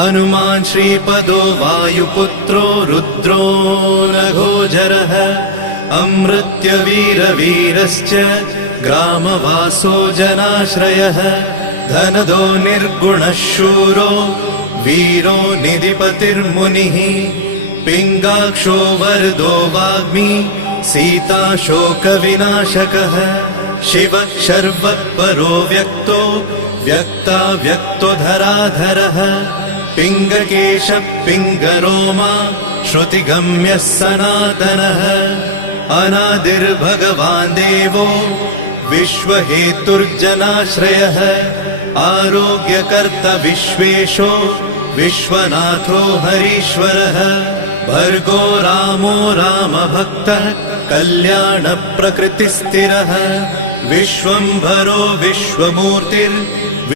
हनुमान् श्रीपदो वायुपुत्रो रुद्रो नघोजरः अमृत्यवीरवीरश्च ग्रामवासो जनाश्रयः धनदो निर्गुणः शूरो वीरो निधिपतिर्मुनिः पिङ्गाक्षो वरदो वाग्मी सीता शोकविनाशकः शिवः शर्वः व्यक्तो व्यक्तो धराधरः पिङ्गकेशः पिङ्गरोमा श्रुतिगम्यः सनातनः अनादिर्भगवान् देवो विश्वहेतुर्जनाश्रयः आरोग्यकर्ता विश्वेशो विश्वनाथो हरीश्वरः भर्गो रामो रामभक्तः कल्याणप्रकृतिस्थिरः विश्वम्भरो विश्वमूर्तिर्